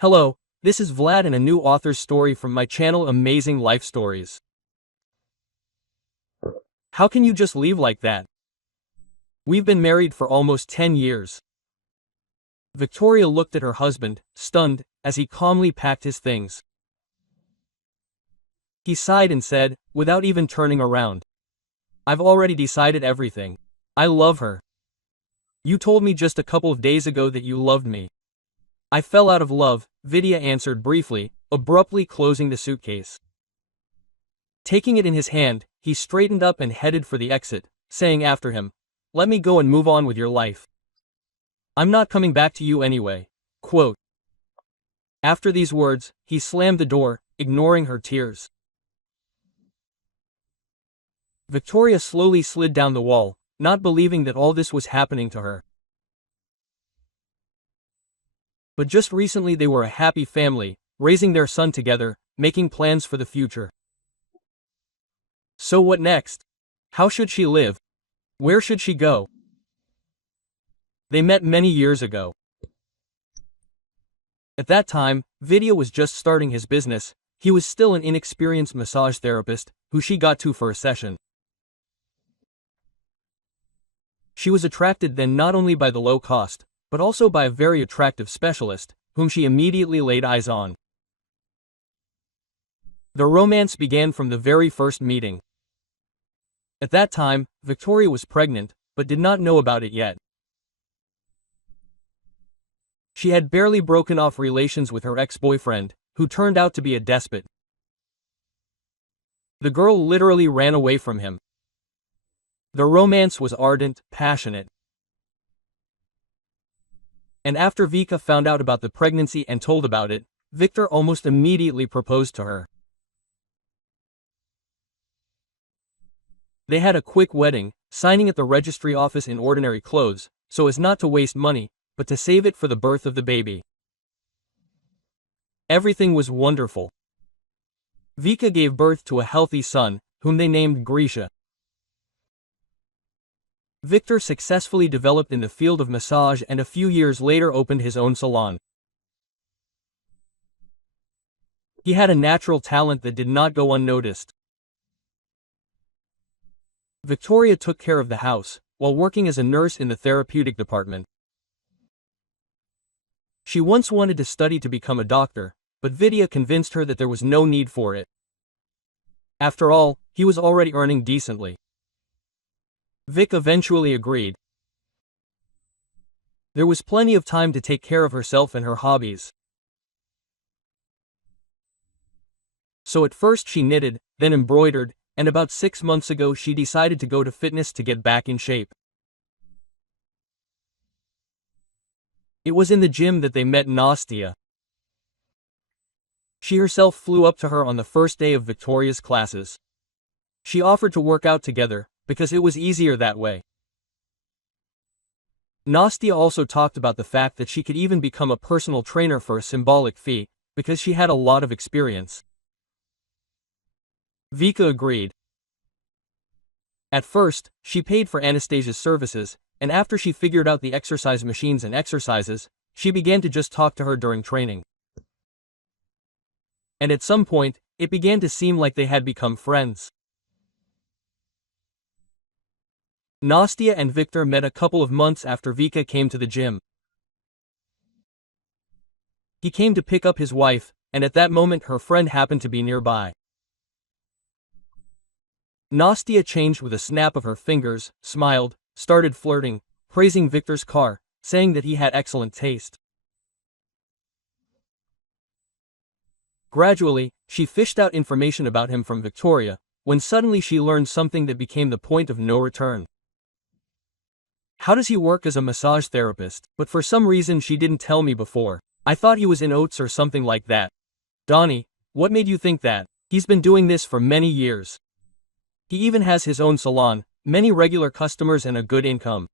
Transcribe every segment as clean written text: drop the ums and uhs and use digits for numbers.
Hello, this is Vlad and a new author's story from my channel Amazing Life Stories. How can you just leave like that? We've been married for almost 10 years. Victoria looked at her husband, stunned, as he calmly packed his things. He sighed and said, without even turning around, "I've already decided everything. I love her. You told me just a couple of days ago that you loved me." "I fell out of love," Vidya answered briefly, abruptly closing the suitcase. Taking it in his hand, he straightened up and headed for the exit, saying after him, "Let me go and move on with your life. I'm not coming back to you anyway." Quote. After these words, he slammed the door, ignoring her tears. Victoria slowly slid down the wall, not believing that all this was happening to her. But just recently they were a happy family, raising their son together, making plans for the future. So what next? How should she live? Where should she go? They met many years ago. At that time, Vidya was just starting his business. He was still an inexperienced massage therapist, who she got to for a session. She was attracted then not only by the low cost, but also by a very attractive specialist, whom she immediately laid eyes on. The romance began from the very first meeting. At that time, Victoria was pregnant, but did not know about it yet. She had barely broken off relations with her ex-boyfriend, who turned out to be a despot. The girl literally ran away from him. The romance was ardent, passionate. And after Vika found out about the pregnancy and told about it, Victor almost immediately proposed to her. They had a quick wedding, signing at the registry office in ordinary clothes, so as not to waste money, but to save it for the birth of the baby. Everything was wonderful. Vika gave birth to a healthy son, whom they named Grisha. Victor successfully developed in the field of massage and a few years later opened his own salon. He had a natural talent that did not go unnoticed. Victoria took care of the house, while working as a nurse in the therapeutic department. She once wanted to study to become a doctor, but Vidya convinced her that there was no need for it. After all, he was already earning decently. Vic eventually agreed. There was plenty of time to take care of herself and her hobbies. So at first she knitted, then embroidered, and about 6 months ago she decided to go to fitness to get back in shape. It was in the gym that they met Nastia. She herself flew up to her on the first day of Victoria's classes. She offered to work out together, because it was easier that way. Nastia also talked about the fact that she could even become a personal trainer for a symbolic fee, because she had a lot of experience. Vika agreed. At first, she paid for Anastasia's services, and after she figured out the exercise machines and exercises, she began to just talk to her during training. And at some point, it began to seem like they had become friends. Nastia and Victor met a couple of months after Vika came to the gym. He came to pick up his wife, and at that moment her friend happened to be nearby. Nastia changed with a snap of her fingers, smiled, started flirting, praising Victor's car, saying that he had excellent taste. Gradually, she fished out information about him from Victoria, when suddenly she learned something that became the point of no return. How does he work as a massage therapist? But for some reason she didn't tell me before. I thought he was in oats or something like that. Donnie, what made you think that? He's been doing this for many years. He even has his own salon, many regular customers and a good income.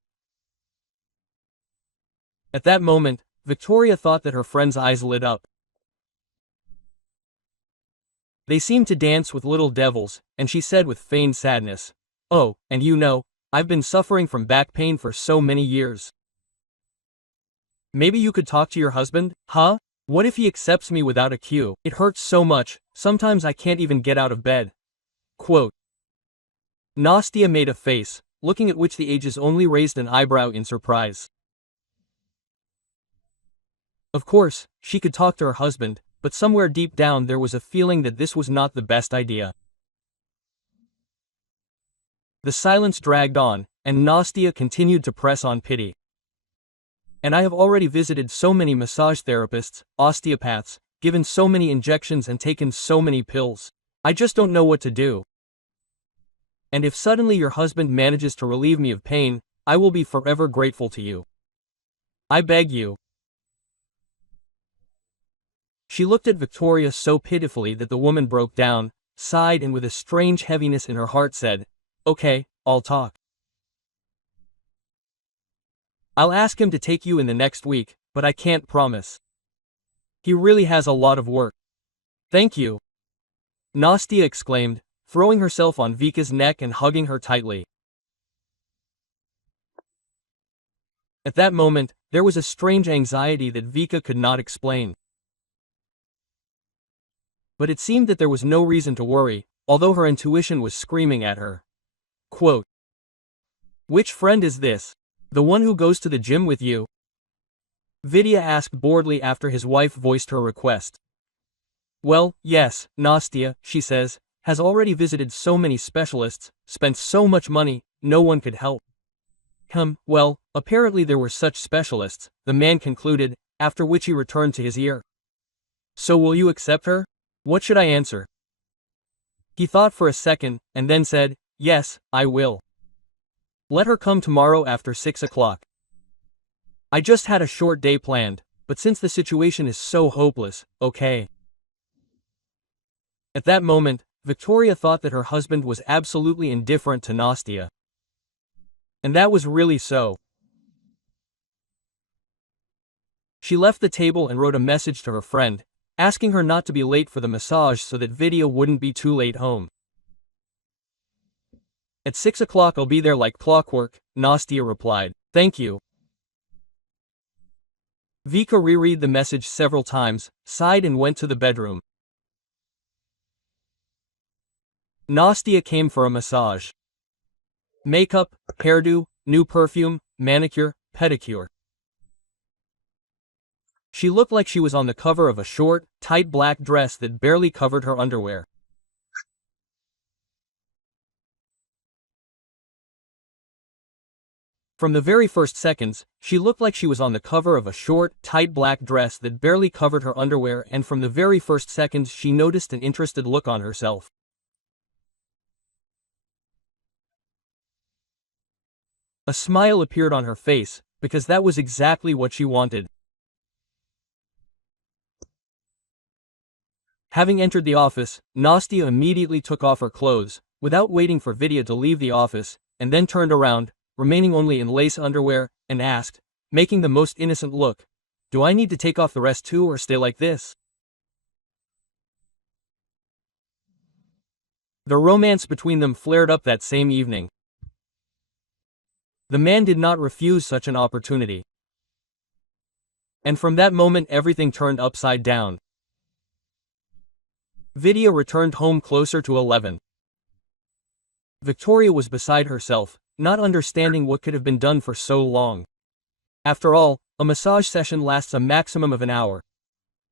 At that moment, Victoria thought that her friend's eyes lit up. They seemed to dance with little devils, and she said with feigned sadness, "Oh, and you know, I've been suffering from back pain for so many years. Maybe you could talk to your husband, huh?" What if he accepts me without a cue? It hurts so much, sometimes I can't even get out of bed. Quote. Nastia made a face, looking at which the ages only raised an eyebrow in surprise. Of course, she could talk to her husband, but somewhere deep down there was a feeling that this was not the best idea. The silence dragged on, and Nastia continued to press on pity. And I have already visited so many massage therapists, osteopaths, given so many injections and taken so many pills. I just don't know what to do. And if suddenly your husband manages to relieve me of pain, I will be forever grateful to you. I beg you. She looked at Victoria so pitifully that the woman broke down, sighed and with a strange heaviness in her heart said, "Okay, I'll talk. I'll ask him to take you in the next week, but I can't promise. He really has a lot of work." "Thank you," Nastia exclaimed, throwing herself on Vika's neck and hugging her tightly. At that moment, there was a strange anxiety that Vika could not explain. But it seemed that there was no reason to worry, although her intuition was screaming at her. Quote. "Which friend is this? The one who goes to the gym with you?" Vidya asked boredly after his wife voiced her request. "Well, yes, Nastia, she says, has already visited so many specialists, spent so much money, no one could help." Well, apparently there were such specialists, the man concluded, after which he returned to his ear. "So will you accept her? What should I answer?" He thought for a second, and then said, "Yes, I will. Let her come tomorrow after 6 o'clock. I just had a short day planned, but since the situation is so hopeless, okay." At that moment, Victoria thought that her husband was absolutely indifferent to Nastia. And that was really so. She left the table and wrote a message to her friend, asking her not to be late for the massage so that Vidya wouldn't be too late home. "At 6 o'clock I'll be there like clockwork," Nastia replied. "Thank you." Vika reread the message several times, sighed and went to the bedroom. Nastia came for a massage. Makeup, hairdo, new perfume, manicure, pedicure. She looked like she was on the cover of a short, tight black dress that barely covered her underwear. From the very first seconds, she looked like she was on the cover of a short, tight black dress that barely covered her underwear, and from the very first seconds she noticed an interested look on herself. A smile appeared on her face, because that was exactly what she wanted. Having entered the office, Nastia immediately took off her clothes, without waiting for Vidya to leave the office, and then turned around, remaining only in lace underwear, and asked, making the most innocent look, "Do I need to take off the rest too or stay like this?" The romance between them flared up that same evening. The man did not refuse such an opportunity. And from that moment everything turned upside down. Vidya returned home closer to 11. Victoria was beside herself, not understanding what could have been done for so long. After all, a massage session lasts a maximum of an hour.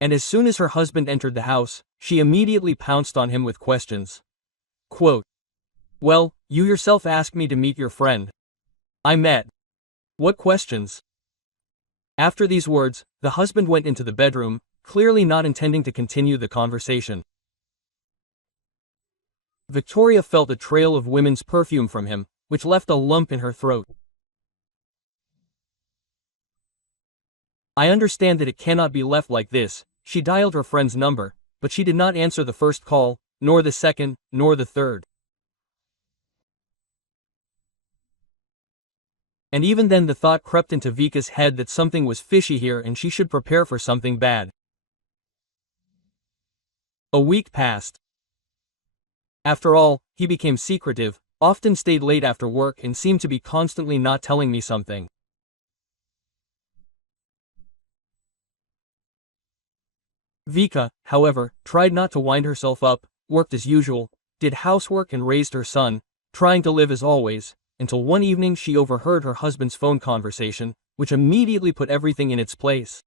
And as soon as her husband entered the house, she immediately pounced on him with questions. Quote. "Well, you yourself asked me to meet your friend. I met. What questions?" After these words, the husband went into the bedroom, clearly not intending to continue the conversation. Victoria felt a trail of women's perfume from him, which left a lump in her throat. "I understand that it cannot be left like this." She dialed her friend's number, but she did not answer the first call, nor the second, nor the third. And even then the thought crept into Vika's head that something was fishy here and she should prepare for something bad. A week passed. After all, he became secretive, often stayed late after work and seemed to be constantly not telling me something. Vika, however, tried not to wind herself up, worked as usual, did housework and raised her son, trying to live as always, until one evening she overheard her husband's phone conversation, which immediately put everything in its place.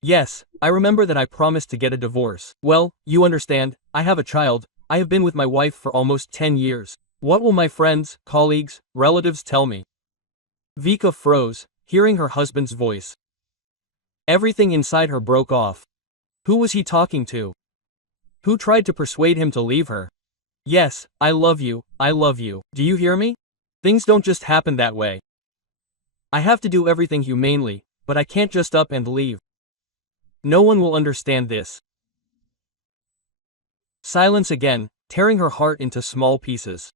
Yes, I remember that I promised to get a divorce. Well, you understand, I have a child, I have been with my wife for almost 10 years. What will my friends, colleagues, relatives tell me? Vika froze, hearing her husband's voice. Everything inside her broke off. Who was he talking to? Who tried to persuade him to leave her? Yes, I love you, I love you. Do you hear me? Things don't just happen that way. I have to do everything humanely, but I can't just up and leave. No one will understand this. Silence again, tearing her heart into small pieces.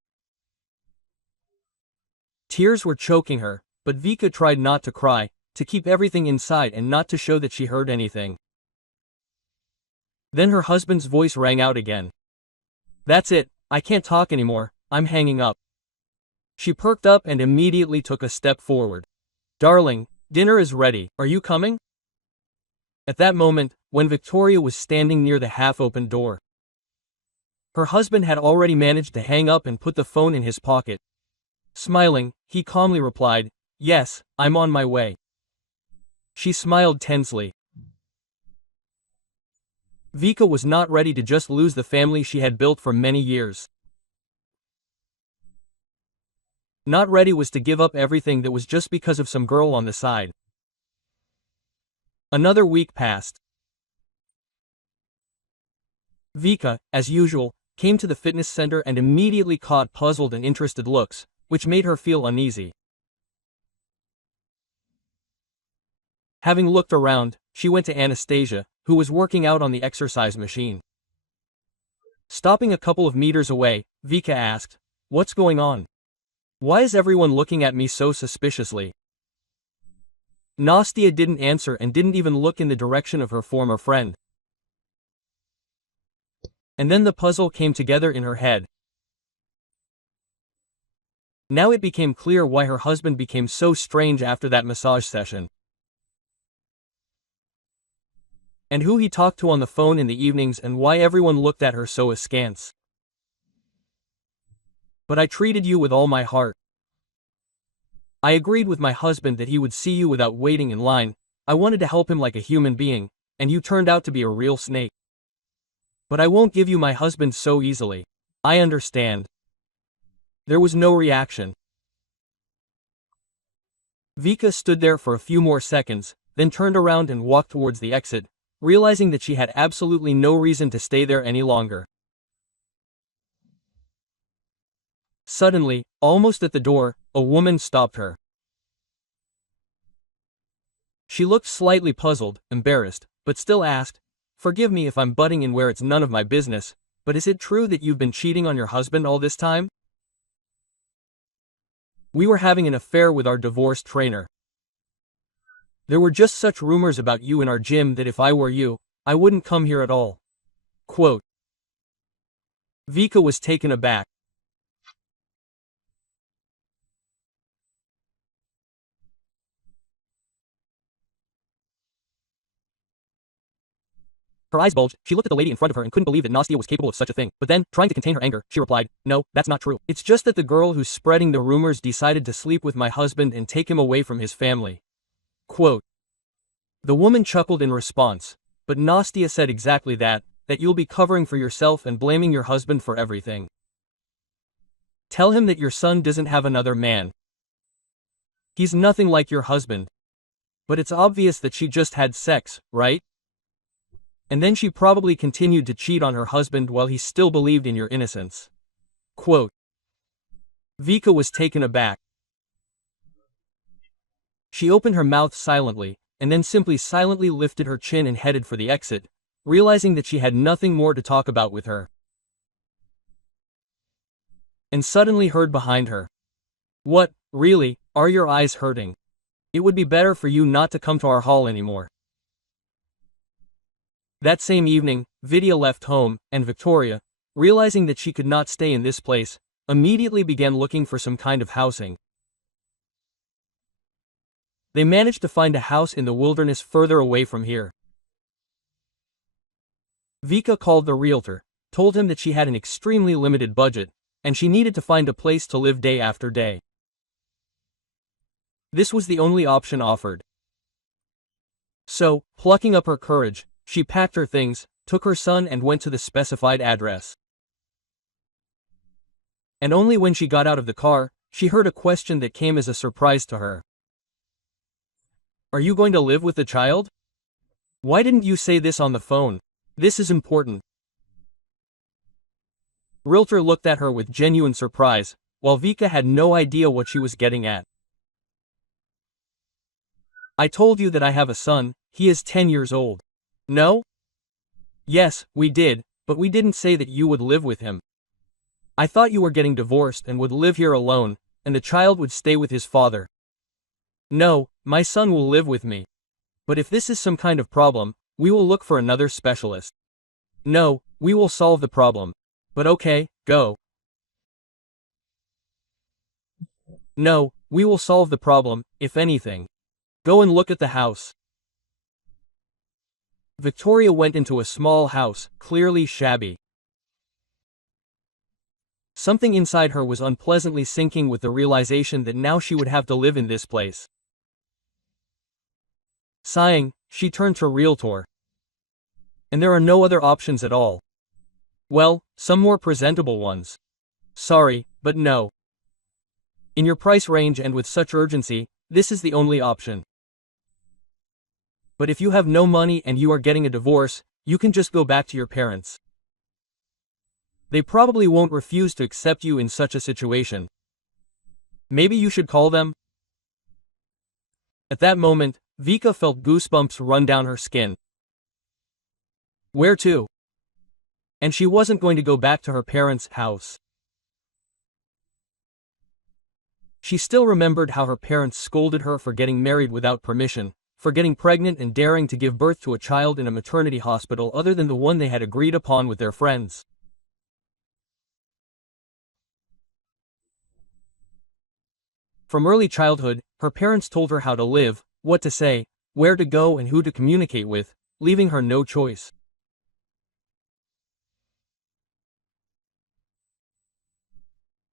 Tears were choking her, but Vika tried not to cry, to keep everything inside and not to show that she heard anything. Then her husband's voice rang out again. That's it, I can't talk anymore, I'm hanging up. She perked up and immediately took a step forward. Darling, dinner is ready, are you coming? At that moment, when Victoria was standing near the half-open door, her husband had already managed to hang up and put the phone in his pocket. Smiling, he calmly replied, "Yes, I'm on my way." She smiled tensely. Vika was not ready to just lose the family she had built for many years. Not ready was to give up everything that was just because of some girl on the side. Another week passed. Vika, as usual, came to the fitness center and immediately caught puzzled and interested looks, which made her feel uneasy. Having looked around, she went to Anastasia, who was working out on the exercise machine. Stopping a couple of meters away, Vika asked, "What's going on? Why is everyone looking at me so suspiciously?" Nastia didn't answer and didn't even look in the direction of her former friend. And then the puzzle came together in her head. Now it became clear why her husband became so strange after that massage session. And who he talked to on the phone in the evenings and why everyone looked at her so askance. But I treated you with all my heart. I agreed with my husband that he would see you without waiting in line. I wanted to help him like a human being, and you turned out to be a real snake. But I won't give you my husband so easily. I understand. There was no reaction. Vika stood there for a few more seconds, then turned around and walked towards the exit, realizing that she had absolutely no reason to stay there any longer. Suddenly, almost at the door, a woman stopped her. She looked slightly puzzled, embarrassed, but still asked, "Forgive me if I'm butting in where it's none of my business, but is it true that you've been cheating on your husband all this time?" "We were having an affair with our divorced trainer. There were just such rumors about you in our gym that if I were you, I wouldn't come here at all." Quote. Vika was taken aback. Her eyes bulged, she looked at the lady in front of her and couldn't believe that Nastia was capable of such a thing. But then, trying to contain her anger, she replied, "No, that's not true. It's just that the girl who's spreading the rumors decided to sleep with my husband and take him away from his family." Quote. The woman chuckled in response, but Nastia said exactly that you'll be covering for yourself and blaming your husband for everything. Tell him that your son doesn't have another man. He's nothing like your husband. But it's obvious that she just had sex, right? And then she probably continued to cheat on her husband while he still believed in your innocence. Quote. Vika was taken aback. She opened her mouth silently, and then simply silently lifted her chin and headed for the exit, realizing that she had nothing more to talk about with her. And suddenly heard behind her, "What, really, are your eyes hurting? It would be better for you not to come to our hall anymore." That same evening, Vidya left home, and Victoria, realizing that she could not stay in this place, immediately began looking for some kind of housing. They managed to find a house in the wilderness further away from here. Vika called the realtor, told him that she had an extremely limited budget, and she needed to find a place to live day after day. This was the only option offered. So, plucking up her courage, she packed her things, took her son and went to the specified address. And only when she got out of the car, she heard a question that came as a surprise to her. "Are you going to live with the child? Why didn't you say this on the phone? This is important." Realtor looked at her with genuine surprise, while Vika had no idea what she was getting at. "I told you that I have a son, he is 10 years old. No? Yes, we did, but we didn't say that you would live with him. I thought you were getting divorced and would live here alone, and the child would stay with his father. No, my son will live with me. But if this is some kind of problem, we will look for another specialist. No, we will solve the problem. But okay, go." "No, we will solve the problem, if anything. Go and look at the house." Victoria went into a small house, clearly shabby. Something inside her was unpleasantly sinking with the realization that now she would have to live in this place. Sighing, she turned to realtor. "And there are no other options at all?" "Well, some more presentable ones. Sorry, but no. In your price range and with such urgency, this is the only option. But if you have no money and you are getting a divorce, you can just go back to your parents. They probably won't refuse to accept you in such a situation. Maybe you should call them?" At that moment, Vika felt goosebumps run down her skin. Where to? And she wasn't going to go back to her parents' house. She still remembered how her parents scolded her for getting married without permission, for getting pregnant and daring to give birth to a child in a maternity hospital other than the one they had agreed upon with their friends. From early childhood, her parents told her how to live, what to say, where to go and who to communicate with, leaving her no choice.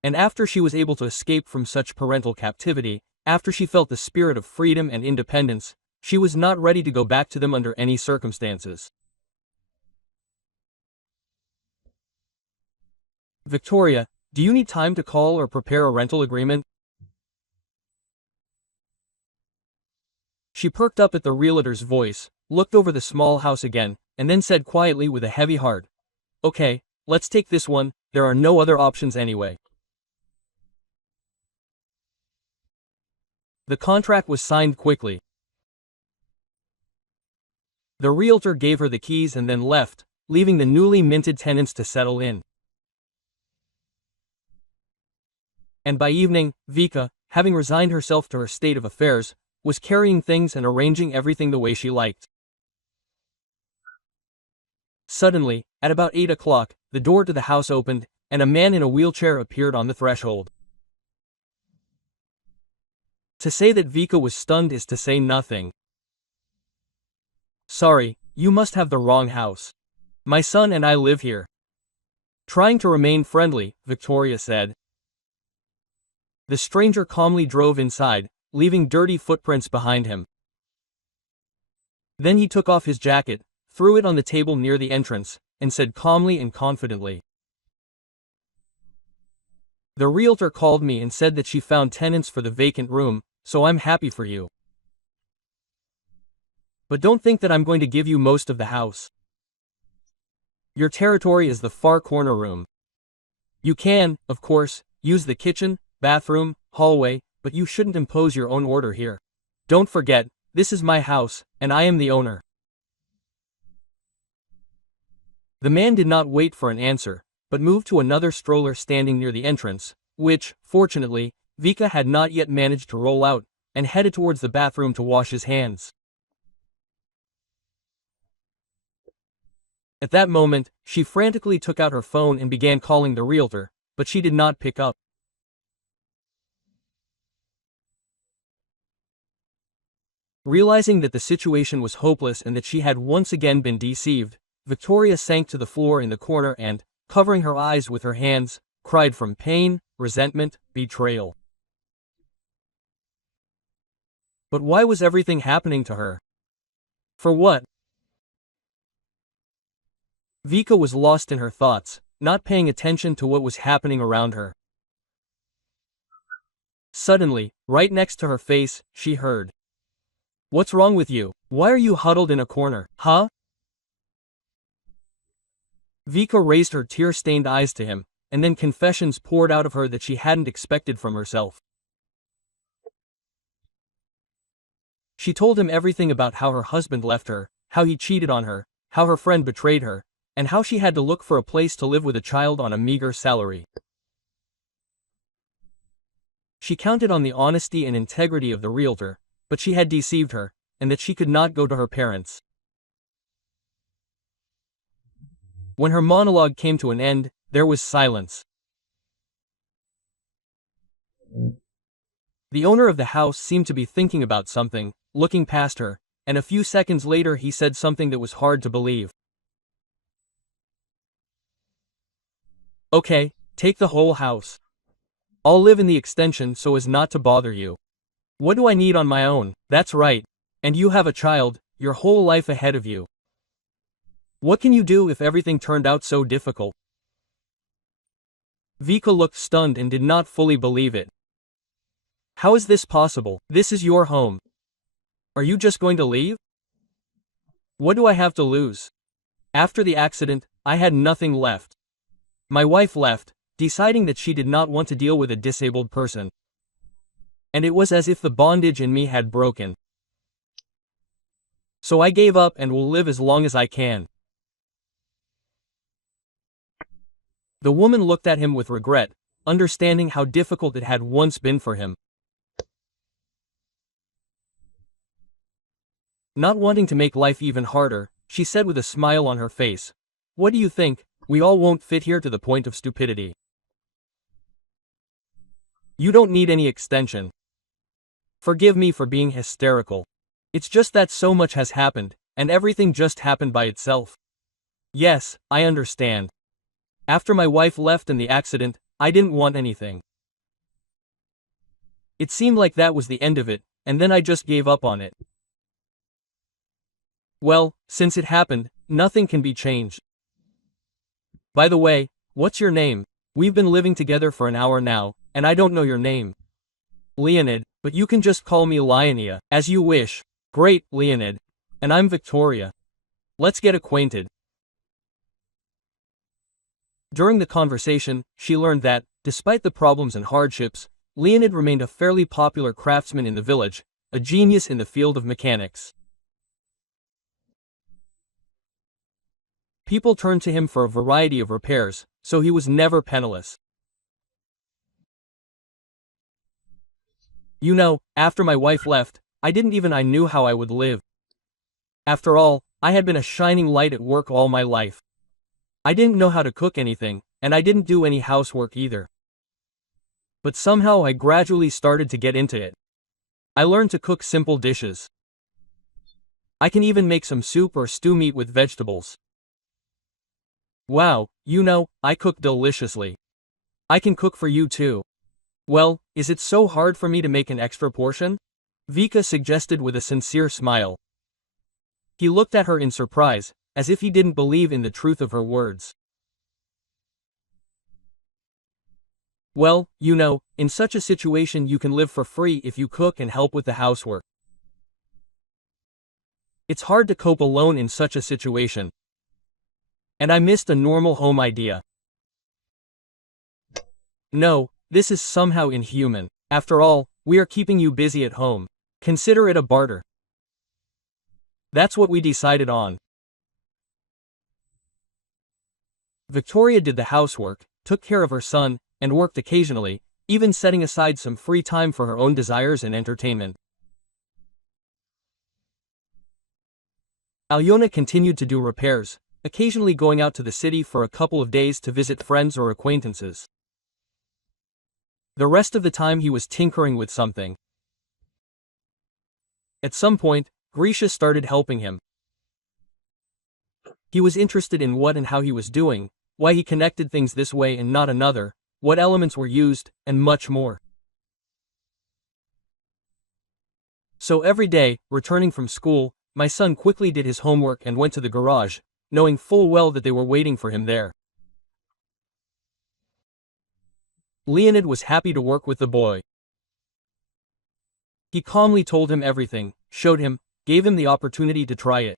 And after she was able to escape from such parental captivity, after she felt the spirit of freedom and independence, she was not ready to go back to them under any circumstances. "Victoria, do you need time to call or prepare a rental agreement?" She perked up at the realtor's voice, looked over the small house again, and then said quietly with a heavy heart, "Okay, let's take this one, there are no other options anyway." The contract was signed quickly. The realtor gave her the keys and then left, leaving the newly minted tenants to settle in. And by evening, Vika, having resigned herself to her state of affairs, was carrying things and arranging everything the way she liked. Suddenly, at about 8 o'clock, the door to the house opened, and a man in a wheelchair appeared on the threshold. To say that Vika was stunned is to say nothing. "Sorry, you must have the wrong house. My son and I live here." Trying to remain friendly, Victoria said. The stranger calmly drove inside, leaving dirty footprints behind him. Then he took off his jacket, threw it on the table near the entrance, and said calmly and confidently, "The realtor called me and said that she found tenants for the vacant room, so I'm happy for you. But don't think that I'm going to give you most of the house. Your territory is the far corner room. You can, of course, use the kitchen, bathroom, hallway, but you shouldn't impose your own order here. Don't forget, this is my house, and I am the owner." The man did not wait for an answer, but moved to another stroller standing near the entrance, which, fortunately, Vika had not yet managed to roll out, and headed towards the bathroom to wash his hands. At that moment, she frantically took out her phone and began calling the realtor, but she did not pick up. Realizing that the situation was hopeless and that she had once again been deceived, Victoria sank to the floor in the corner and, covering her eyes with her hands, cried from pain, resentment, betrayal. But why was everything happening to her? For what? Vika was lost in her thoughts, not paying attention to what was happening around her. Suddenly, right next to her face, she heard. "What's wrong with you? Why are you huddled in a corner, huh?" Vika raised her tear-stained eyes to him, and then confessions poured out of her that she hadn't expected from herself. She told him everything about how her husband left her, how he cheated on her, how her friend betrayed her, and how she had to look for a place to live with a child on a meager salary. She counted on the honesty and integrity of the realtor, but she had deceived her, and that she could not go to her parents. When her monologue came to an end, there was silence. The owner of the house seemed to be thinking about something, looking past her, and a few seconds later he said something that was hard to believe. "Okay, take the whole house. I'll live in the extension so as not to bother you. What do I need on my own? That's right. And you have a child, your whole life ahead of you. What can you do if everything turned out so difficult?" Vika looked stunned and did not fully believe it. "How is this possible? This is your home. Are you just going to leave? What do I have to lose? After the accident, I had nothing left. My wife left, deciding that she did not want to deal with a disabled person. And it was as if the bondage in me had broken. So I gave up and will live as long as I can." The woman looked at him with regret, understanding how difficult it had once been for him. Not wanting to make life even harder, she said with a smile on her face, "What do you think? We all won't fit here to the point of stupidity. You don't need any extension. Forgive me for being hysterical. It's just that so much has happened, and everything just happened by itself. Yes, I understand. After my wife left and the accident, I didn't want anything. It seemed like that was the end of it, and then I just gave up on it. Well, since it happened, nothing can be changed. By the way, what's your name? We've been living together for an hour now, and I don't know your name." "Leonid, but you can just call me Lionia, as you wish." "Great, Leonid. And I'm Victoria. Let's get acquainted." During the conversation, she learned that, despite the problems and hardships, Leonid remained a fairly popular craftsman in the village, a genius in the field of mechanics. People turned to him for a variety of repairs, so he was never penniless. "You know, after my wife left, I knew how I would live. After all, I had been a shining light at work all my life. I didn't know how to cook anything, and I didn't do any housework either. But somehow I gradually started to get into it. I learned to cook simple dishes. I can even make some soup or stew meat with vegetables. Wow, I cook deliciously. I can cook for you too. Well, is it so hard for me to make an extra portion?" Vika suggested with a sincere smile. He looked at her in surprise, as if he didn't believe in the truth of her words. "Well, in such a situation you can live for free if you cook and help with the housework. It's hard to cope alone in such a situation. And I missed a normal home idea. No, this is somehow inhuman. After all, we are keeping you busy at home. Consider it a barter." That's what we decided on. Victoria did the housework, took care of her son, and worked occasionally, even setting aside some free time for her own desires and entertainment. Alyona continued to do repairs, occasionally going out to the city for a couple of days to visit friends or acquaintances. The rest of the time he was tinkering with something. At some point, Grisha started helping him. He was interested in what and how he was doing, why he connected things this way and not another, what elements were used, and much more. So every day, returning from school, my son quickly did his homework and went to the garage, knowing full well that they were waiting for him there. Leonid was happy to work with the boy. He calmly told him everything, showed him, gave him the opportunity to try it.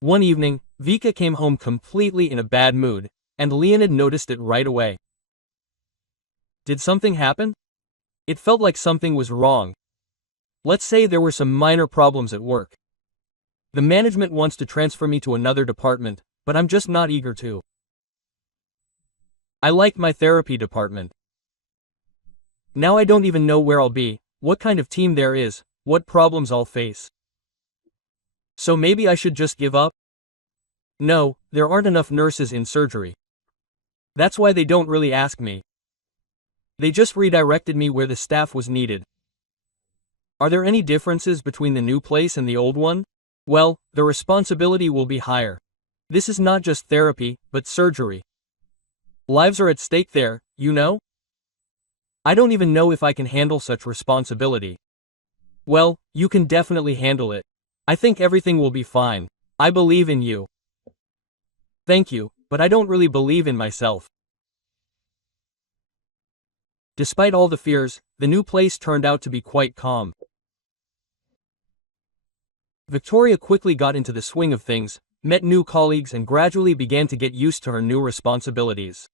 One evening, Vika came home completely in a bad mood, and Leonid noticed it right away. Did something happen? It felt like something was wrong. Let's say there were some minor problems at work. The management wants to transfer me to another department, but I'm just not eager to. I like my therapy department. Now I don't even know where I'll be, what kind of team there is, what problems I'll face. So maybe I should just give up? No, there aren't enough nurses in surgery. That's why they don't really ask me. They just redirected me where the staff was needed. Are there any differences between the new place and the old one? Well, the responsibility will be higher. This is not just therapy, but surgery. Lives are at stake there, you know? I don't even know if I can handle such responsibility. Well, you can definitely handle it. I think everything will be fine. I believe in you. Thank you, but I don't really believe in myself. Despite all the fears, the new place turned out to be quite calm. Victoria quickly got into the swing of things, met new colleagues and gradually began to get used to her new responsibilities.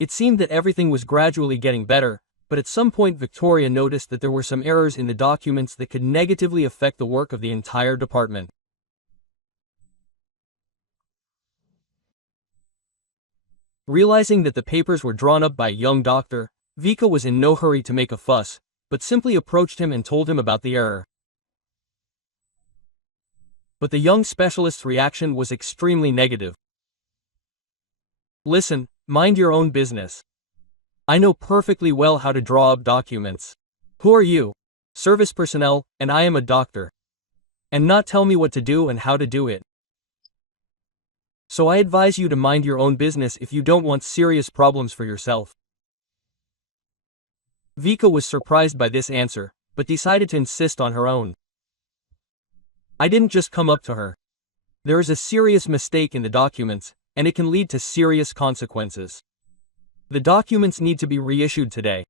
It seemed that everything was gradually getting better, but at some point Victoria noticed that there were some errors in the documents that could negatively affect the work of the entire department. Realizing that the papers were drawn up by a young doctor, Vika was in no hurry to make a fuss, but simply approached him and told him about the error. But the young specialist's reaction was extremely negative. Listen, mind your own business. I know perfectly well how to draw up documents. Who are you? Service personnel, and I am a doctor. And not tell me what to do and how to do it. So I advise you to mind your own business if you don't want serious problems for yourself. Vika was surprised by this answer, but decided to insist on her own. I didn't just come up to her. There is a serious mistake in the documents, and it can lead to serious consequences. The documents need to be reissued today.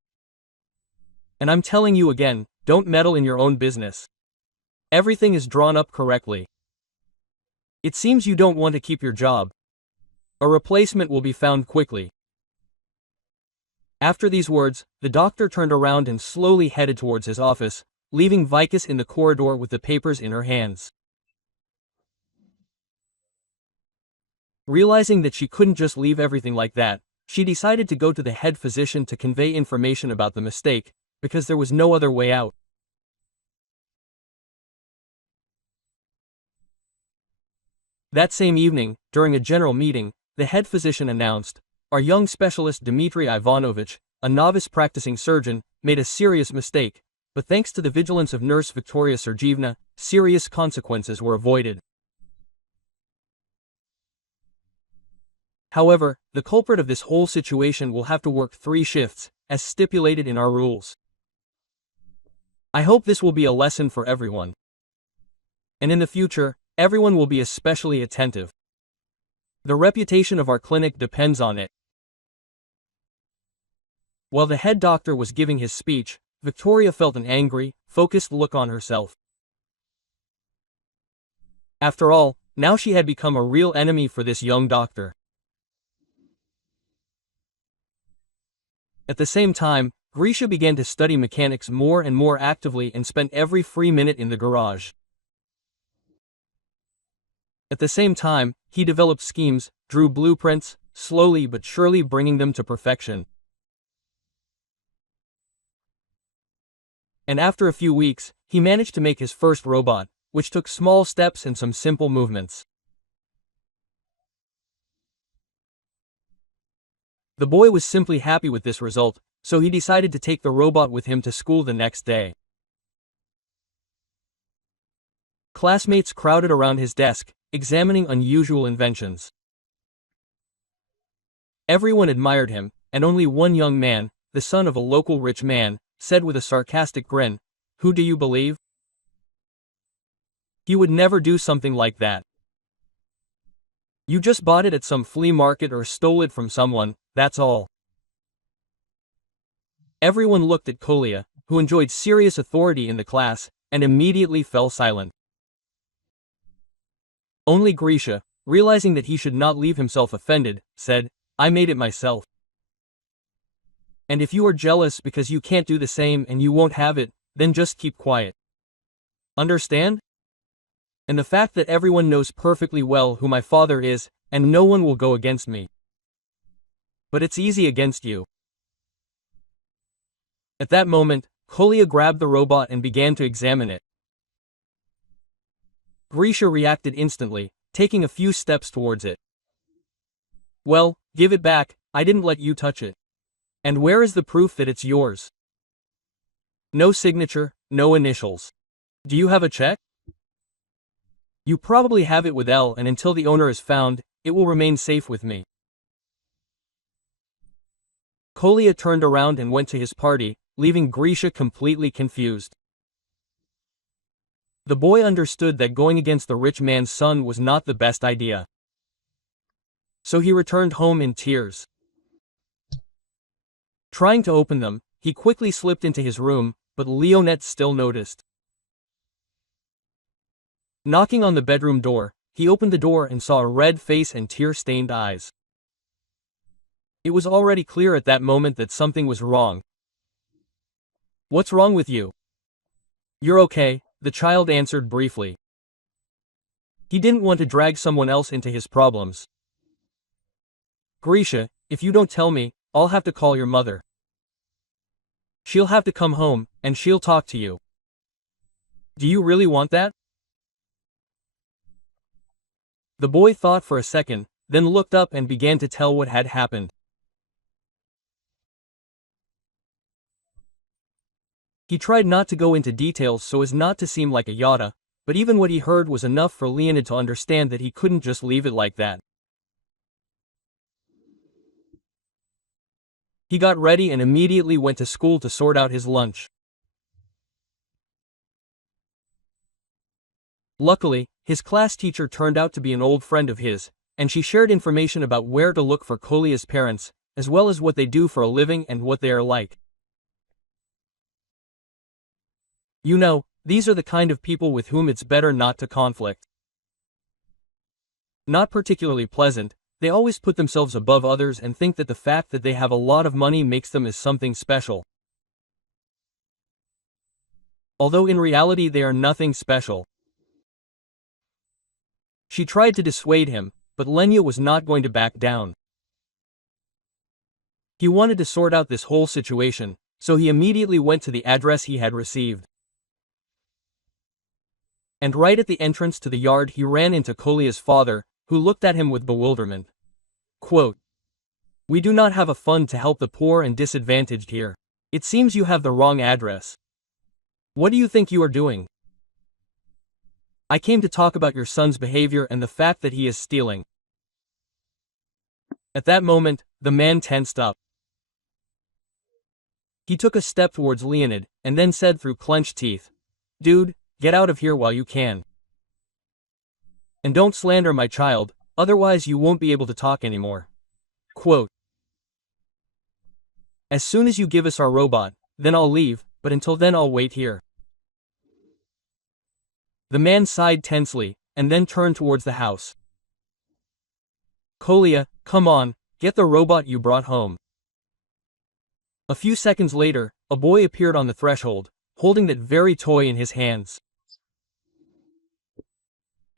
And I'm telling you again, don't meddle in your own business. Everything is drawn up correctly. It seems you don't want to keep your job. A replacement will be found quickly. After these words, the doctor turned around and slowly headed towards his office, leaving Vikas in the corridor with the papers in her hands. Realizing that she couldn't just leave everything like that, she decided to go to the head physician to convey information about the mistake, because there was no other way out. That same evening, during a general meeting, the head physician announced, "Our young specialist Dmitry Ivanovich, a novice practicing surgeon, made a serious mistake, but thanks to the vigilance of nurse Victoria Sergeevna, serious consequences were avoided. However, the culprit of this whole situation will have to work 3 shifts, as stipulated in our rules. I hope this will be a lesson for everyone. And in the future, everyone will be especially attentive. The reputation of our clinic depends on it." While the head doctor was giving his speech, Victoria felt an angry, focused look on herself. After all, now she had become a real enemy for this young doctor. At the same time, Grisha began to study mechanics more and more actively and spent every free minute in the garage. At the same time, he developed schemes, drew blueprints, slowly but surely bringing them to perfection. And after a few weeks, he managed to make his first robot, which took small steps and some simple movements. The boy was simply happy with this result, so he decided to take the robot with him to school the next day. Classmates crowded around his desk, examining unusual inventions. Everyone admired him, and only one young man, the son of a local rich man, said with a sarcastic grin, "Who do you believe? He would never do something like that. You just bought it at some flea market or stole it from someone, that's all." Everyone looked at Kolia, who enjoyed serious authority in the class, and immediately fell silent. Only Grisha, realizing that he should not leave himself offended, said, "I made it myself. And if you are jealous because you can't do the same and you won't have it, then just keep quiet. Understand? And the fact that everyone knows perfectly well who my father is, and no one will go against me. But it's easy against you." At that moment, Kolia grabbed the robot and began to examine it. Grisha reacted instantly, taking a few steps towards it. "Well, give it back, I didn't let you touch it. And where is the proof that it's yours? No signature, no initials. Do you have a check? You probably have it with L, and until the owner is found, it will remain safe with me." Kolia turned around and went to his party, leaving Grisha completely confused. The boy understood that going against the rich man's son was not the best idea. So he returned home in tears. Trying to open them, he quickly slipped into his room, but Leonette still noticed. Knocking on the bedroom door, he opened the door and saw a red face and tear-stained eyes. It was already clear at that moment that something was wrong. "What's wrong with you?" "You're okay," the child answered briefly. He didn't want to drag someone else into his problems. "Grisha, if you don't tell me, I'll have to call your mother. She'll have to come home, and she'll talk to you. Do you really want that?" The boy thought for a second, then looked up and began to tell what had happened. He tried not to go into details so as not to seem like a yada, but even what he heard was enough for Leonid to understand that he couldn't just leave it like that. He got ready and immediately went to school to sort out his lunch. Luckily, his class teacher turned out to be an old friend of his, and she shared information about where to look for Kolia's parents, as well as what they do for a living and what they are like. You know, these are the kind of people with whom it's better not to conflict. Not particularly pleasant, they always put themselves above others and think that the fact that they have a lot of money makes them as something special. Although in reality they are nothing special. She tried to dissuade him, but Lenya was not going to back down. He wanted to sort out this whole situation, so he immediately went to the address he had received. And right at the entrance to the yard he ran into Kolia's father, who looked at him with bewilderment. Quote, "We do not have a fund to help the poor and disadvantaged here. It seems you have the wrong address. What do you think you are doing? I came to talk about your son's behavior and the fact that he is stealing." At that moment, the man tensed up. He took a step towards Leonid, and then said through clenched teeth, "Dude, get out of here while you can. And don't slander my child, otherwise you won't be able to talk anymore." Quote, "As soon as you give us our robot, then I'll leave, but until then I'll wait here." The man sighed tensely, and then turned towards the house. "Kolia, come on, get the robot you brought home." A few seconds later, a boy appeared on the threshold, holding that very toy in his hands.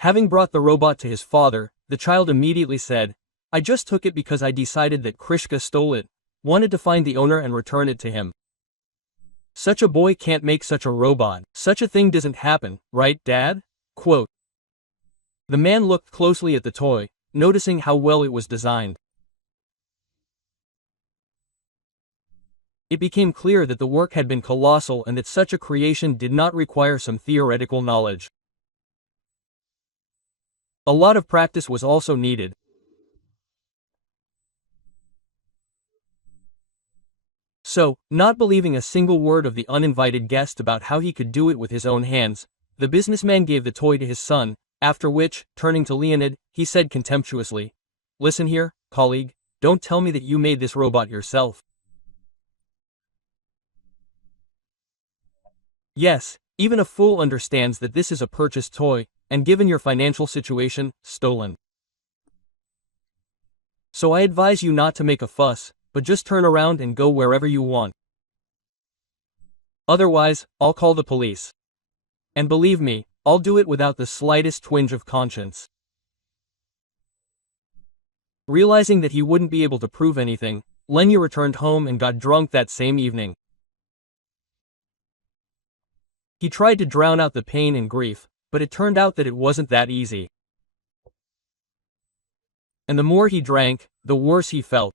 Having brought the robot to his father, the child immediately said, "I just took it because I decided that Krishka stole it, wanted to find the owner and return it to him. Such a boy can't make such a robot. Such a thing doesn't happen, right, Dad?" Quote. The man looked closely at the toy, noticing how well it was designed. It became clear that the work had been colossal and that such a creation did not require some theoretical knowledge. A lot of practice was also needed. So, not believing a single word of the uninvited guest about how he could do it with his own hands, the businessman gave the toy to his son, after which, turning to Leonid, he said contemptuously, "Listen here, colleague, don't tell me that you made this robot yourself." Yes, even a fool understands that this is a purchased toy, and given your financial situation, stolen. So I advise you not to make a fuss, but just turn around and go wherever you want. Otherwise, I'll call the police. And believe me, I'll do it without the slightest twinge of conscience. Realizing that he wouldn't be able to prove anything, Lenya returned home and got drunk that same evening. He tried to drown out the pain and grief, but it turned out that it wasn't that easy. And the more he drank, the worse he felt.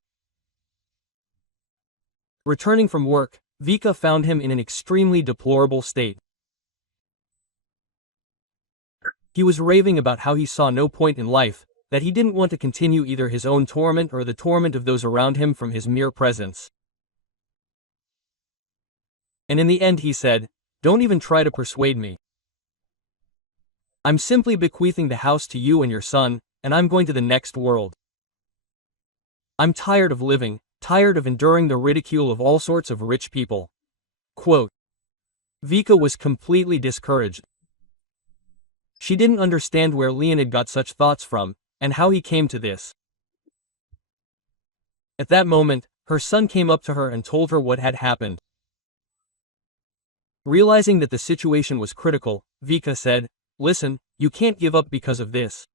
Returning from work, Vika found him in an extremely deplorable state. He was raving about how he saw no point in life, that he didn't want to continue either his own torment or the torment of those around him from his mere presence. And in the end he said, "Don't even try to persuade me. I'm simply bequeathing the house to you and your son, and I'm going to the next world. I'm tired of living, tired of enduring the ridicule of all sorts of rich people." Quote. Vika was completely discouraged. She didn't understand where Leonid got such thoughts from, and how he came to this. At that moment, her son came up to her and told her what had happened. Realizing that the situation was critical, Vika said, "Listen, you can't give up because of this.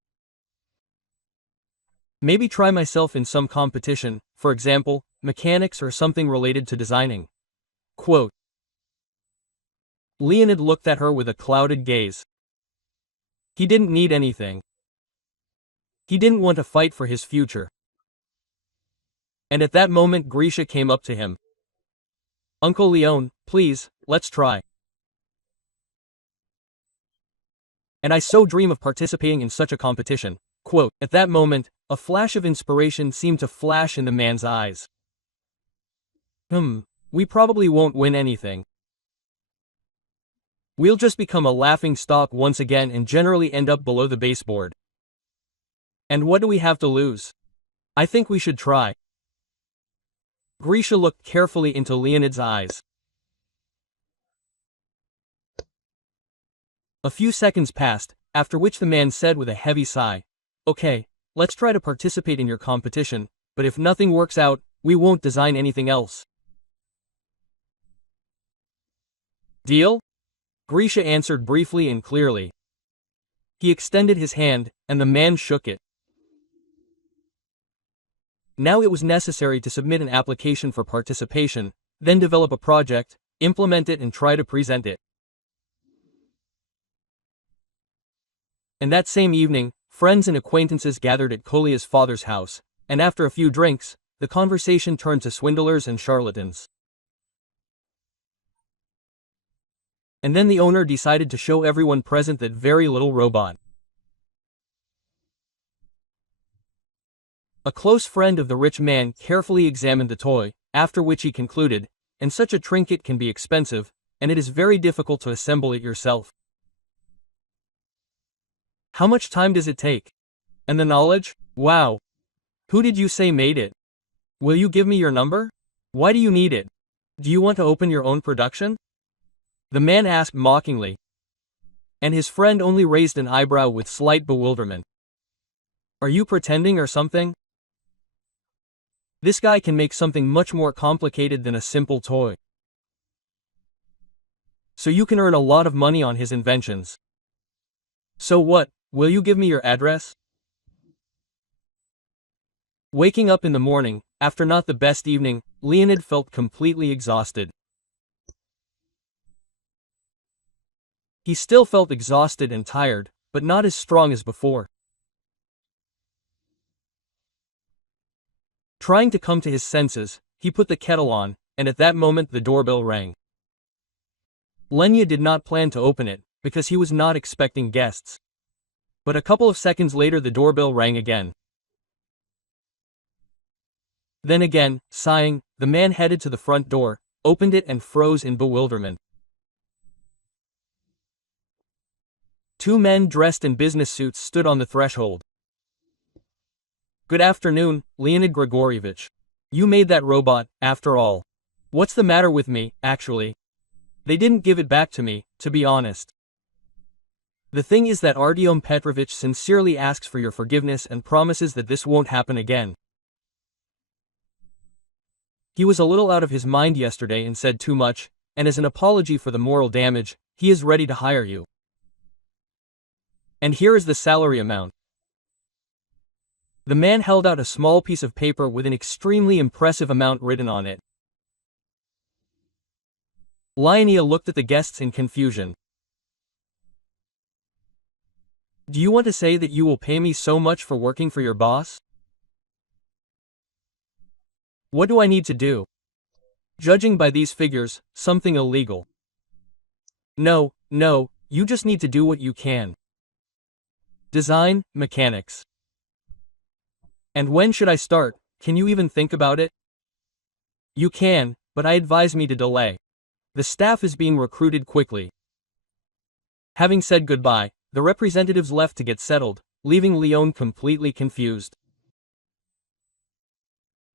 Maybe try myself in some competition, for example, mechanics or something related to designing." Quote. Leonid looked at her with a clouded gaze. He didn't need anything. He didn't want to fight for his future. And at that moment Grisha came up to him. "Uncle Leon, please, let's try. And I so dream of participating in such a competition." Quote. At that moment, a flash of inspiration seemed to flash in the man's eyes. We probably won't win anything. We'll just become a laughing stock once again and generally end up below the baseboard. And what do we have to lose? I think we should try. Grisha looked carefully into Leonid's eyes. A few seconds passed, after which the man said with a heavy sigh, "Okay, let's try to participate in your competition, but if nothing works out, we won't design anything else. Deal?" Grisha answered briefly and clearly. He extended his hand, and the man shook it. Now it was necessary to submit an application for participation, then develop a project, implement it and try to present it. And that same evening, friends and acquaintances gathered at Kolia's father's house, and after a few drinks, the conversation turned to swindlers and charlatans. And then the owner decided to show everyone present that very little robot. A close friend of the rich man carefully examined the toy, after which he concluded, "And such a trinket can be expensive, and it is very difficult to assemble it yourself. How much time does it take? And the knowledge? Wow. Who did you say made it? Will you give me your number? Why do you need it? Do you want to open your own production?" The man asked mockingly. And his friend only raised an eyebrow with slight bewilderment. "Are you pretending or something? This guy can make something much more complicated than a simple toy. So you can earn a lot of money on his inventions. So what, will you give me your address?" Waking up in the morning, after not the best evening, Leonid felt completely exhausted. He still felt exhausted and tired, but not as strong as before. Trying to come to his senses, he put the kettle on, and at that moment the doorbell rang. Lenya did not plan to open it, because he was not expecting guests. But a couple of seconds later the doorbell rang again. Then again, sighing, the man headed to the front door, opened it and froze in bewilderment. Two men dressed in business suits stood on the threshold. "Good afternoon, Leonid Grigorievich. You made that robot, after all. What's the matter with me, actually? They didn't give it back to me, to be honest. The thing is that Artyom Petrovich sincerely asks for your forgiveness and promises that this won't happen again. He was a little out of his mind yesterday and said too much, and as an apology for the moral damage, he is ready to hire you. And here is the salary amount." The man held out a small piece of paper with an extremely impressive amount written on it. Lenya looked at the guests in confusion. "Do you want to say that you will pay me so much for working for your boss? What do I need to do? Judging by these figures, something illegal." No, you just need to do what you can. Design, mechanics. And when should I start? Can you even think about it? You can, but I advise me to delay. The staff is being recruited quickly. Having said goodbye, the representatives left to get settled, leaving Leon completely confused.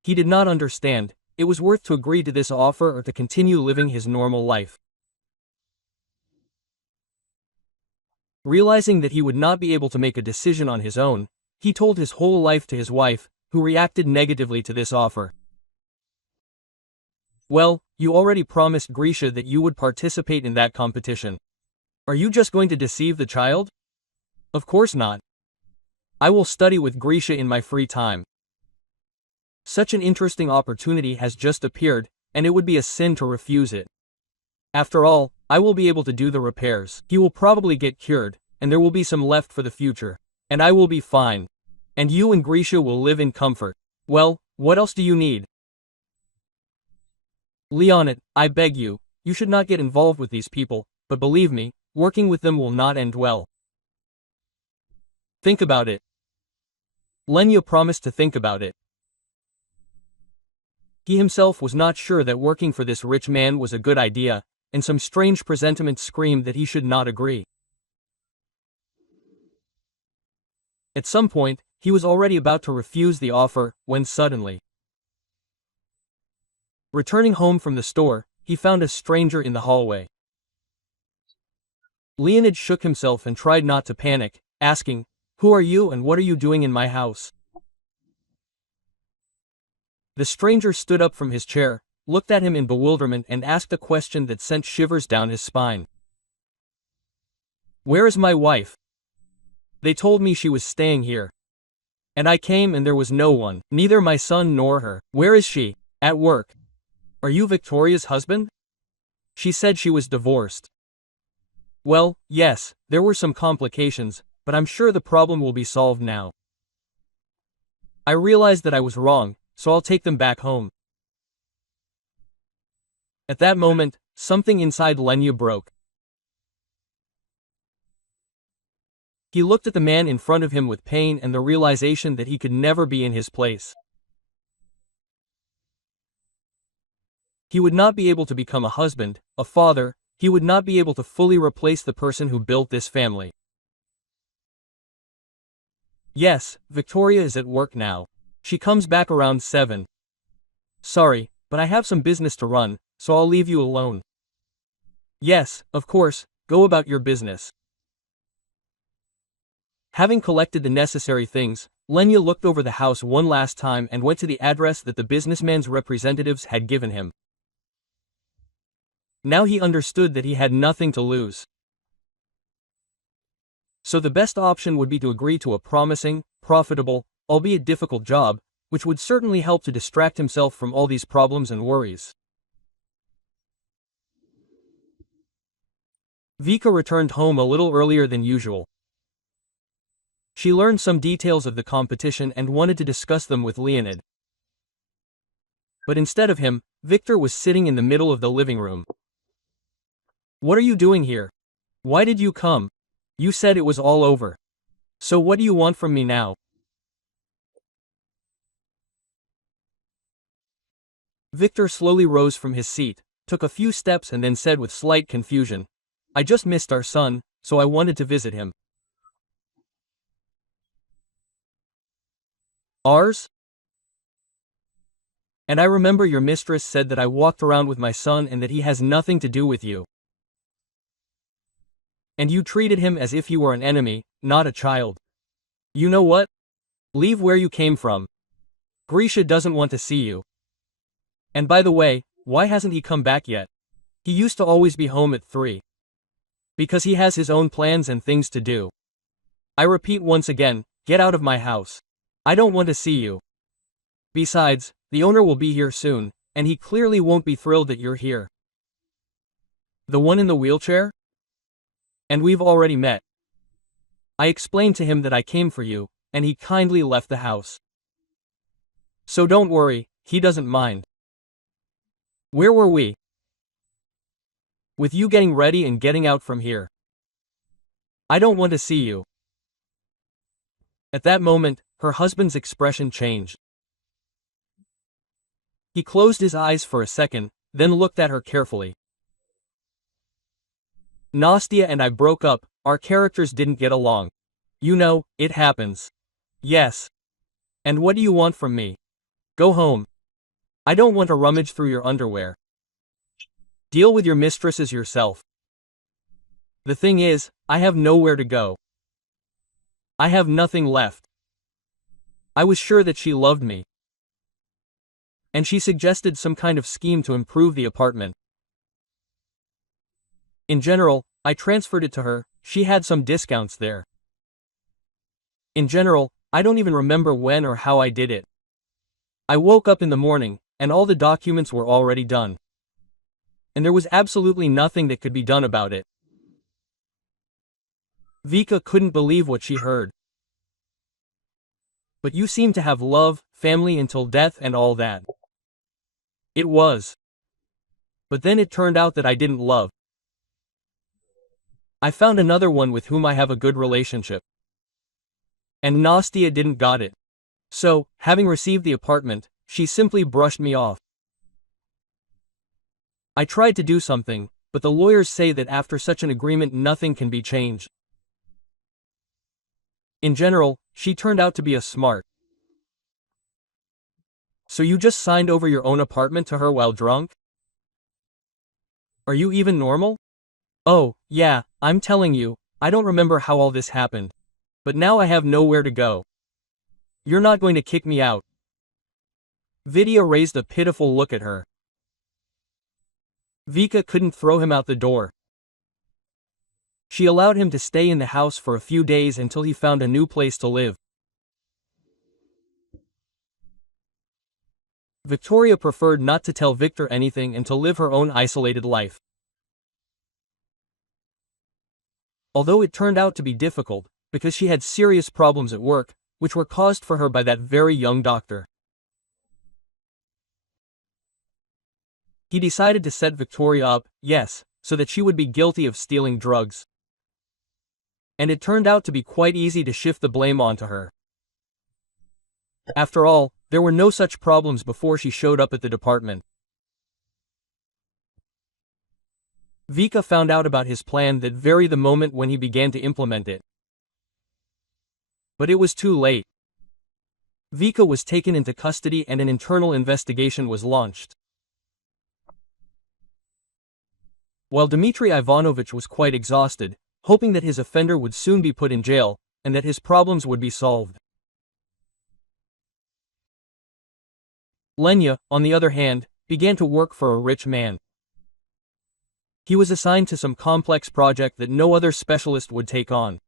He did not understand, it was worth to agree to this offer or to continue living his normal life. Realizing that he would not be able to make a decision on his own, he told his whole life to his wife, who reacted negatively to this offer. "Well, you already promised Grisha that you would participate in that competition. Are you just going to deceive the child? Of course not. I will study with Grisha in my free time. Such an interesting opportunity has just appeared, and it would be a sin to refuse it. After all, I will be able to do the repairs. He will probably get cured, and there will be some left for the future. And I will be fine. And you and Grisha will live in comfort. Well, what else do you need? Leonid, I beg you, you should not get involved with these people, but believe me, working with them will not end well. Think about it." Lenya promised to think about it. He himself was not sure that working for this rich man was a good idea, and some strange presentiment screamed that he should not agree. At some point, he was already about to refuse the offer, when suddenly, returning home from the store, he found a stranger in the hallway. Leonid shook himself and tried not to panic, asking, "Who are you and what are you doing in my house?" The stranger stood up from his chair, looked at him in bewilderment and asked a question that sent shivers down his spine. "Where is my wife? They told me she was staying here. And I came and there was no one, neither my son nor her. Where is she? At work. Are you Victoria's husband? She said she was divorced." "Well, yes, there were some complications, but I'm sure the problem will be solved now. I realized that I was wrong, so I'll take them back home." At that moment, something inside Lenya broke. He looked at the man in front of him with pain and the realization that he could never be in his place. He would not be able to become a husband, a father, he would not be able to fully replace the person who built this family. Yes, Victoria is at work now. She comes back around 7. Sorry, but I have some business to run, so I'll leave you alone. Yes, of course, go about your business. Having collected the necessary things, Lenya looked over the house one last time and went to the address that the businessman's representatives had given him. Now he understood that he had nothing to lose. So the best option would be to agree to a promising, profitable, albeit difficult job, which would certainly help to distract himself from all these problems and worries. Vika returned home a little earlier than usual. She learned some details of the competition and wanted to discuss them with Leonid. But instead of him, Victor was sitting in the middle of the living room. "What are you doing here? Why did you come? You said it was all over. So what do you want from me now?" Victor slowly rose from his seat, took a few steps and then said with slight confusion, "I just missed our son, so I wanted to visit him." "Ours? And I remember your mistress said that I walked around with my son and that he has nothing to do with you. And you treated him as if you were an enemy, not a child. You know what? Leave where you came from. Grisha doesn't want to see you. And by the way, why hasn't he come back yet? He used to always be home at 3. Because he has his own plans and things to do. I repeat once again, get out of my house. I don't want to see you. Besides, the owner will be here soon, and he clearly won't be thrilled that you're here." "The one in the wheelchair? And we've already met. I explained to him that I came for you, and he kindly left the house. So don't worry, he doesn't mind." "Where were we?" "With you getting ready and getting out from here. I don't want to see you." At that moment, her husband's expression changed. He closed his eyes for a second, then looked at her carefully. "Nastya and I broke up, our characters didn't get along. You know, it happens." "Yes. And what do you want from me? Go home. I don't want to rummage through your underwear. Deal with your mistresses yourself. The thing is, I have nowhere to go. I have nothing left. I was sure that she loved me. And she suggested some kind of scheme to improve the apartment. In general, I transferred it to her, she had some discounts there. In general, I don't even remember when or how I did it. I woke up in the morning, and all the documents were already done. And there was absolutely nothing that could be done about it." Vika couldn't believe what she heard. "But you seem to have love, family until death and all that." "It was. But then it turned out that I didn't love. I found another one with whom I have a good relationship. And Nastya didn't got it. So, having received the apartment, she simply brushed me off. I tried to do something, but the lawyers say that after such an agreement nothing can be changed. In general, she turned out to be a smart. So you just signed over your own apartment to her while drunk? Are you even normal?" "Oh, yeah, I'm telling you, I don't remember how all this happened. But now I have nowhere to go. You're not going to kick me out." Vidya raised a pitiful look at her. Vika couldn't throw him out the door. She allowed him to stay in the house for a few days until he found a new place to live. Victoria preferred not to tell Victor anything and to live her own isolated life. Although it turned out to be difficult, because she had serious problems at work, which were caused for her by that very young doctor. He decided to set Victoria up, yes, so that she would be guilty of stealing drugs. And it turned out to be quite easy to shift the blame onto her. After all, there were no such problems before she showed up at the department. Vika found out about his plan that very the moment when he began to implement it. But it was too late. Vika was taken into custody and an internal investigation was launched. While Dmitry Ivanovich was quite exhausted, hoping that his offender would soon be put in jail, and that his problems would be solved. Lenya, on the other hand, began to work for a rich man. He was assigned to some complex project that no other specialist would take on.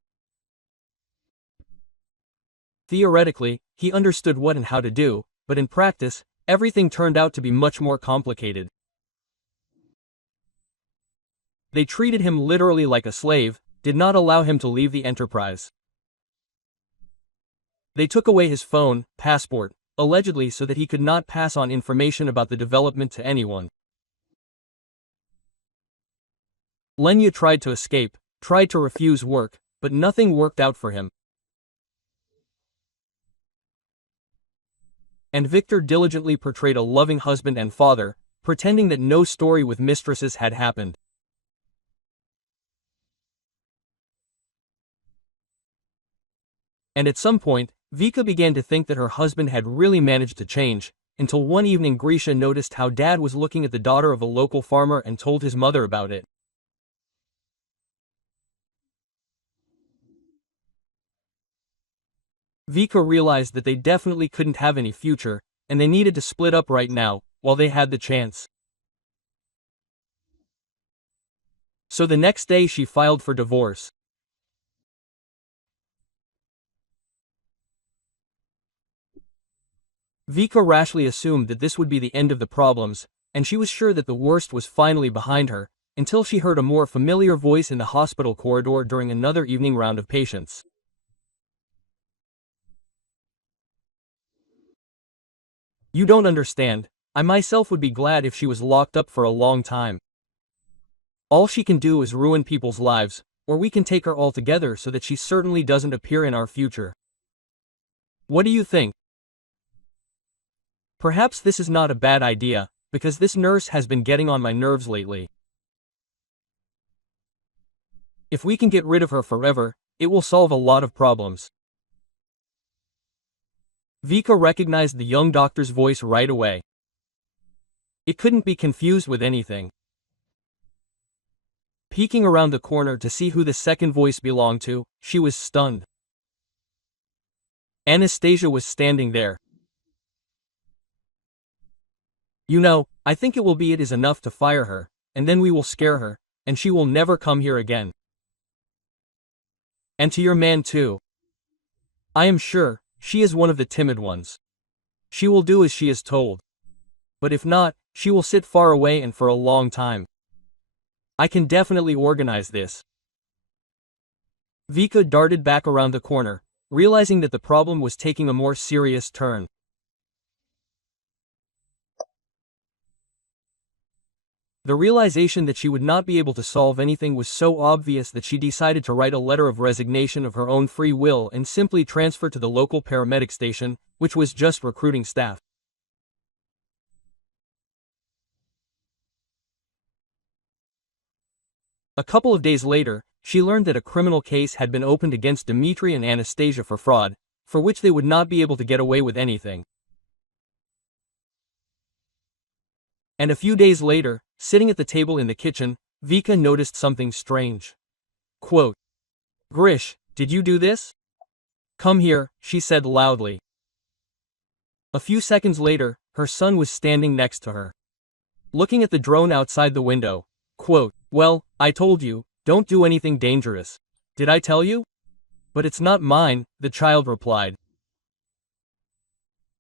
Theoretically, he understood what and how to do, but in practice, everything turned out to be much more complicated. They treated him literally like a slave, did not allow him to leave the enterprise. They took away his phone, passport, allegedly so that he could not pass on information about the development to anyone. Lenya tried to escape, tried to refuse work, but nothing worked out for him. And Victor diligently portrayed a loving husband and father, pretending that no story with mistresses had happened. And at some point, Vika began to think that her husband had really managed to change, until one evening Grisha noticed how dad was looking at the daughter of a local farmer and told his mother about it. Vika realized that they definitely couldn't have any future, and they needed to split up right now, while they had the chance. So the next day she filed for divorce. Vika rashly assumed that this would be the end of the problems, and she was sure that the worst was finally behind her, until she heard a more familiar voice in the hospital corridor during another evening round of patients. You don't understand. I myself would be glad if she was locked up for a long time. All she can do is ruin people's lives, or we can take her altogether so that she certainly doesn't appear in our future. What do you think? Perhaps this is not a bad idea, because this nurse has been getting on my nerves lately. If we can get rid of her forever, it will solve a lot of problems. Vika recognized the young doctor's voice right away. It couldn't be confused with anything. Peeking around the corner to see who the second voice belonged to, she was stunned. Anastasia was standing there. You know, I think it is enough to fire her, and then we will scare her, and she will never come here again. And to your man too. I am sure, she is one of the timid ones. She will do as she is told. But if not, she will sit far away and for a long time. I can definitely organize this. Vika darted back around the corner, realizing that the problem was taking a more serious turn. The realization that she would not be able to solve anything was so obvious that she decided to write a letter of resignation of her own free will and simply transfer to the local paramedic station, which was just recruiting staff. A couple of days later, she learned that a criminal case had been opened against Dmitry and Anastasia for fraud, for which they would not be able to get away with anything. And a few days later, sitting at the table in the kitchen, Vika noticed something strange. Quote, "Grish, did you do this? Come here," she said loudly. A few seconds later, her son was standing next to her. Looking at the drone outside the window. Quote, "Well, I told you, don't do anything dangerous. Did I tell you?" "But it's not mine," the child replied.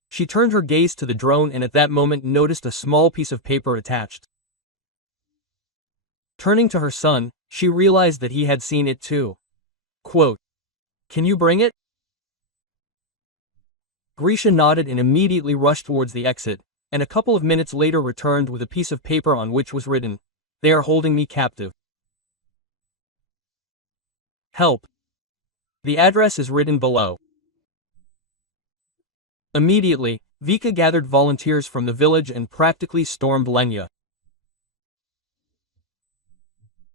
She turned her gaze to the drone and at that moment noticed a small piece of paper attached. Turning to her son, she realized that he had seen it too. Quote, "Can you bring it?" Grisha nodded and immediately rushed towards the exit, and a couple of minutes later returned with a piece of paper on which was written, "They are holding me captive. Help. The address is written below." Immediately, Vika gathered volunteers from the village and practically stormed Lenya.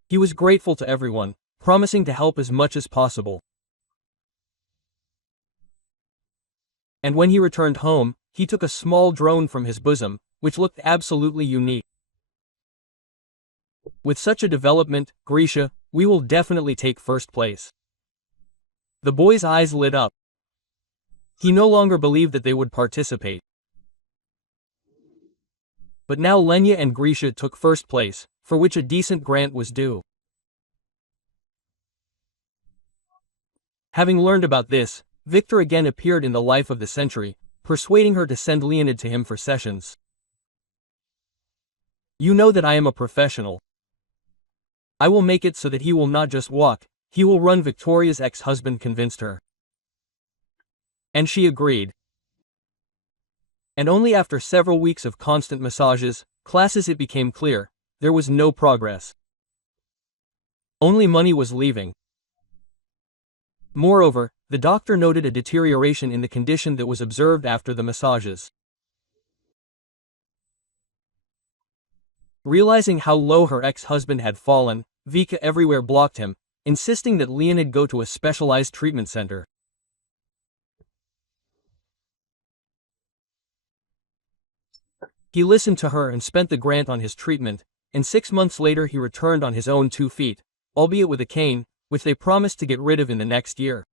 He was grateful to everyone, promising to help as much as possible. And when he returned home, he took a small drone from his bosom, which looked absolutely unique. With such a development, Grisha, we will definitely take first place. The boy's eyes lit up. He no longer believed that they would participate. But now Lenya and Grisha took first place, for which a decent grant was due. Having learned about this, Victor again appeared in the life of the century, persuading her to send Leonid to him for sessions. "You know that I am a professional. I will make it so that he will not just walk, he will run," Victoria's ex-husband convinced her. And she agreed. And only after several weeks of constant massages, classes it became clear, there was no progress. Only money was leaving. Moreover, the doctor noted a deterioration in the condition that was observed after the massages. Realizing how low her ex-husband had fallen, Vika everywhere blocked him, insisting that Leonid go to a specialized treatment center. He listened to her and spent the grant on his treatment, and 6 months later he returned on his own 2 feet, albeit with a cane, which they promised to get rid of in the next year.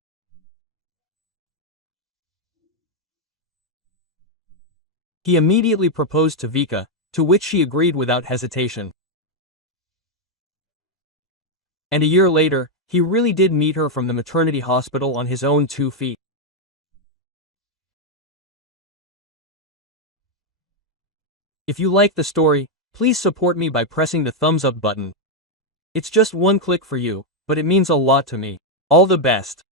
He immediately proposed to Vika, to which she agreed without hesitation. And a year later, he really did meet her from the maternity hospital on his own 2 feet. If you like the story, please support me by pressing the thumbs up button. It's just one click for you, but it means a lot to me. All the best.